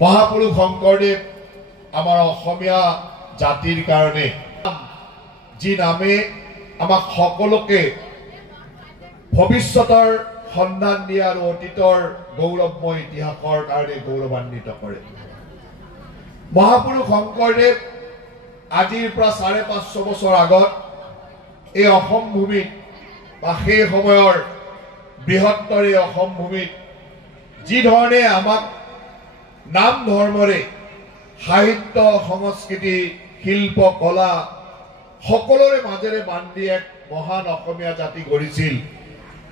মহাপুৰুষ শংকৰদেৱ আমাৰ অসমীয়া জাতিৰ কাৰণে যি নামে আমাক সকলোকে ভৱিষ্যতৰ সন্ধান দিয়া আৰু অতীতৰ গৌৰৱময় ইতিহাসৰ কাৰণে গৌৰৱান্বিত কৰে। মহাপুৰুষ শংকৰদেৱ আজিৰ পৰা ৫৫০ বছৰ আগত এই অসম ভূমিত বা সেই সময়ৰ বৃহত্তৰ এই অসম ভূমিত যি ধৰণে আমাক নাম ধৰ্মৰে সাহিত্য সংস্কৃতি শিল্প কলা সকলোৰে মাজেৰে বান্ধি এক মহান অসমীয়া জাতি গঢ়িছিল,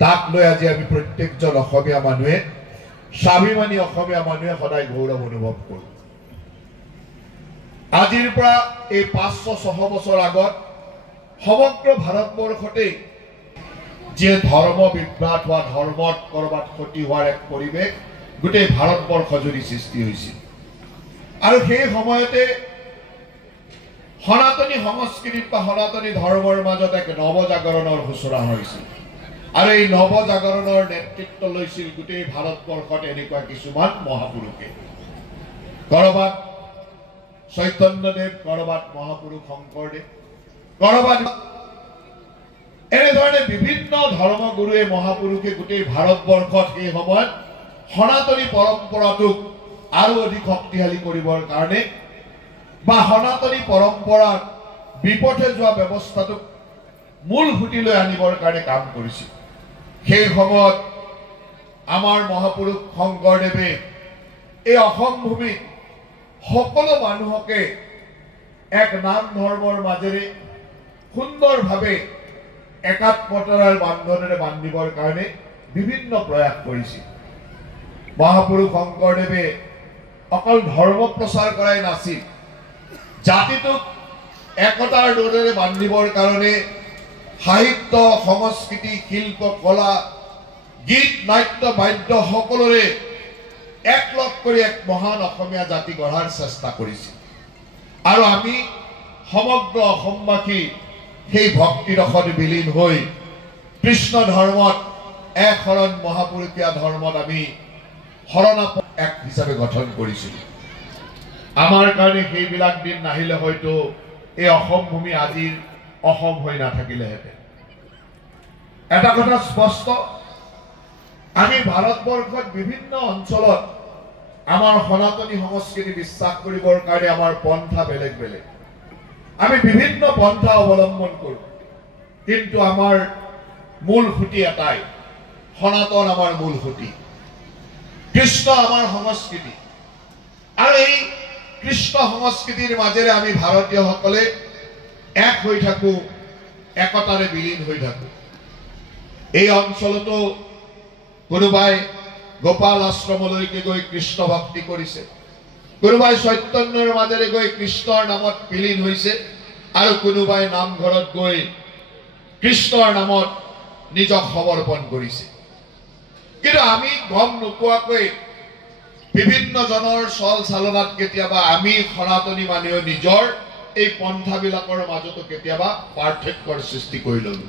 তাক লৈ আজি আমি প্ৰত্যেকজন অসমীয়া মানুহে স্বাভিমানী অসমীয়া মানুহে সদায় গৌৰৱ অনুভৱ কৰোঁ। আজিৰ পৰা এই ৫০০-৬০০ বছৰ আগত সমগ্ৰ ভাৰতবৰ্ষতেই যে ধৰ্ম বিভ্ৰাট হোৱা ধৰ্মত কৰবাত ক্ষতি হোৱাৰ এক পৰিৱেশ গোটেই ভাৰতবৰ্ষ জুৰি সৃষ্টি হৈছিল আৰু সেই সময়তে সনাতনী সংস্কৃতিত বা সনাতনী ধৰ্মৰ মাজত এক নৱজাগৰণৰ সূচনা হৈছিল আৰু এই নৱজাগৰণৰ নেতৃত্ব লৈছিল গোটেই ভাৰতবৰ্ষত এনেকুৱা কিছুমান মহাপুৰুষে। কৰবাত চৈতন্যদেৱ, কৰবাত মহাপুৰুষ শংকৰদেৱ, কৰবাত এনেধৰণে বিভিন্ন ধৰ্মগুৰুৱে মহাপুৰুষে গোটেই ভাৰতবৰ্ষত সেই সময়ত সনাতনী পৰম্পৰাটোক আৰু অধিক শক্তিশালী কৰিবৰ কাৰণে বা সনাতনী পৰম্পৰাৰ বিপথে যোৱা ব্যৱস্থাটোক মূল সুঁতিলৈ আনিবৰ কাৰণে কাম কৰিছিল। সেই সময়ত আমাৰ মহাপুৰুষ শংকৰদেৱে এই অসম ভূমিত সকলো মানুহকে এক নাম ধৰ্মৰ মাজেৰে সুন্দৰভাৱে একাত্মতাৰ বান্ধনেৰে বান্ধিবৰ কাৰণে বিভিন্ন প্ৰয়াস কৰিছিল। মহাপুৰুষ শংকৰদেৱে অকল ধৰ্ম প্ৰচাৰ কৰাই নাছিল, জাতিটোক একতাৰ ডোৰেৰে বান্ধিবৰ কাৰণে সাহিত্য সংস্কৃতি শিল্প কলা গীত নাট্য বাদ্য সকলোৰে একলগ কৰি এক মহান অসমীয়া জাতি গঢ়াৰ চেষ্টা কৰিছিল আৰু আমি সমগ্ৰ অসমবাসী সেই ভক্তিৰসত বিলীন হৈ কৃষ্ণ ধৰ্মত এক শৰণ মহাপুৰুষীয়া ধৰ্মত আমি শৰণাপন্ন এক হিচাপে গঠন কৰিছিলোঁ। আমাৰ কাৰণে সেইবিলাক দিন নাহিলে হয়তো এই অসম ভূমি আজিৰ অসম হৈ নাথাকিলেহেঁতেন। এটা কথা স্পষ্ট, আমি ভাৰতবৰ্ষত বিভিন্ন অঞ্চলত আমাৰ সনাতনী সংস্কৃতি বিশ্বাস কৰিবৰ কাৰণে আমাৰ পন্থা বেলেগ বেলেগ, আমি বিভিন্ন পন্থা অৱলম্বন কৰোঁ, কিন্তু আমাৰ মূল সুঁতি এটাই, সনাতন আমাৰ মূল সুঁতি, কৃষ্ণ আমাৰ সংস্কৃতি আৰু এই কৃষ্ণ সংস্কৃতিৰ মাজেৰে আমি ভাৰতীয়সকলে এক হৈ থাকো, একতাৰে বিলীন হৈ থাকো। এই অঞ্চলতো কোনোবাই গোপাল আশ্ৰমলৈকে গৈ কৃষ্ণ ভক্তি কৰিছে, কোনোবাই চৈতন্যৰ মাজেৰে গৈ কৃষ্ণৰ নামত বিলীন হৈছে আৰু কোনোবাই নামঘৰত গৈ কৃষ্ণৰ নামত নিজক সমৰ্পণ কৰিছে। কিন্তু আমি গম নোপোৱাকৈ বিভিন্ন জনৰ চল চালনাত কেতিয়াবা আমি সনাতনী মানুহে নিজৰ এই পন্থাবিলাকৰ মাজতো কেতিয়াবা পাৰ্থক্যৰ সৃষ্টি কৰি ললো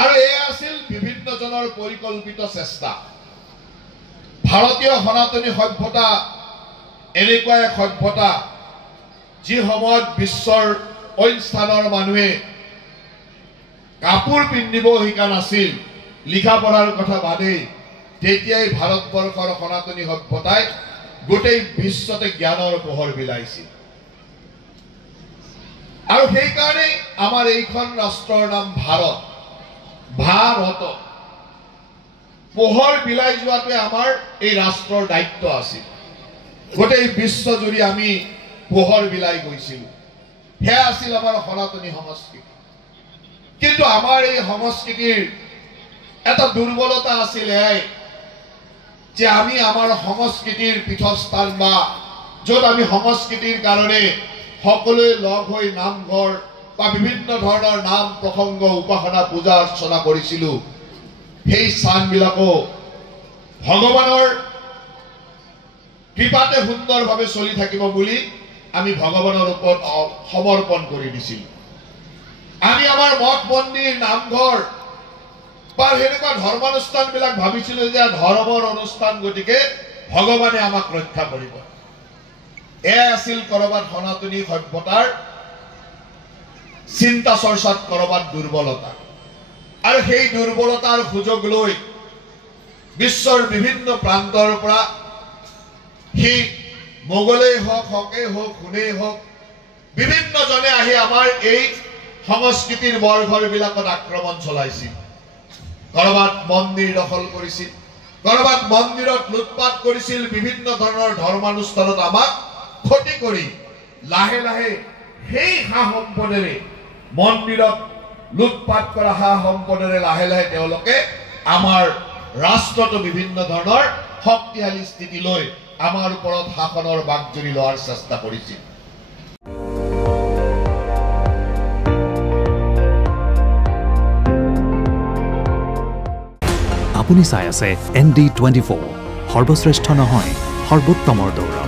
আৰু এয়া আছিল বিভিন্ন জনৰ পৰিকল্পিত চেষ্টা। ভাৰতীয় সনাতনী সভ্যতা এনেকুৱা এক সভ্যতা যি সময়ত বিশ্বৰ অইন স্থানৰ মানুহে কাপোৰ পিন্ধিব শিকা নাছিল, লিখা পঢ়াৰ কথা বাদেই, তেতিয়াই ভাৰতবৰ্ষৰ সনাতনী সভ্যতাই গোটেই বিশ্বতে জ্ঞানৰ পোহৰ বিলাইছিল আৰু সেইকাৰণেই আমাৰ এইখন ৰাষ্ট্ৰৰ নাম ভাৰত। ভাৰত পোহৰ বিলাই যোৱাটোৱে আমাৰ এই ৰাষ্ট্ৰৰ দায়িত্ব আছিল। গোটেই বিশ্বজুৰি আমি পোহৰ বিলাই গৈছিলোঁ, সেয়া আছিল আমাৰ সনাতনী সংস্কৃতি। কিন্তু আমাৰ এই সংস্কৃতিৰ এটা দুৰ্বলতা আছিল যে আমি আমাৰ সংস্কৃতিৰ পীঠস্থান বা য'ত আমি সংস্কৃতিৰ কাৰণে সকলোৱে লগ হৈ নামঘৰ বা বিভিন্ন ধৰণৰ নাম প্ৰসংগ উপাসনা পূজা অৰ্চনা কৰিছিলোঁ, সেই স্থানবিলাকো ভগৱানৰ কৃপাতে সুন্দৰভাৱে চলি থাকিব বুলি আমি ভগৱানৰ ওপৰত সমৰ্পণ কৰি দিছিলোঁ। আমি আমাৰ মঠ মন্দিৰ নামঘৰ বা সেনেকুৱা ধৰ্মানুষ্ঠানবিলাক ভাবিছিলো যে ধৰ্মৰ অনুষ্ঠান গতিকে ভগৱানে আমাক ৰক্ষা কৰিব এয়া আছিল কৰবাত সনাতনী সভ্যতাৰ চিন্তা চৰ্চাত কৰবাত দুৰ্বলতা আৰু সেই দুৰ্বলতাৰ সুযোগ লৈ বিশ্বৰ বিভিন্ন প্ৰান্তৰ পৰা সেই মোগলেই হওক হকেই হওক হুনেই হওক বিভিন্ন জনে আহি আমাৰ এই সংস্কৃতিৰ বৰঘৰবিলাকত আক্ৰমণ চলাইছিল কৰবাত মন্দিৰ দখল কৰিছিল কৰবাত মন্দিৰত লুটপাট কৰিছিল বিভিন্ন ধৰণৰ ধৰ্মানুষ্ঠানত আমাক ক্ষতি কৰি লাহে লাহে সেই সা সম্পদেৰে মন্দিৰত লুটপাট কৰা সা সম্পদেৰে লাহে লাহে তেওঁলোকে আমাৰ ৰাষ্ট্ৰটো বিভিন্ন ধৰণৰ শক্তিশালী স্থিতি লৈ আমাৰ ওপৰত শাসনৰ বাগজৰি লোৱাৰ চেষ্টা কৰিছিল আপুনি চাই আছে ND24 সৰ্বশ্ৰেষ্ঠ নহয় সৰ্বোত্তমৰ দৌৰ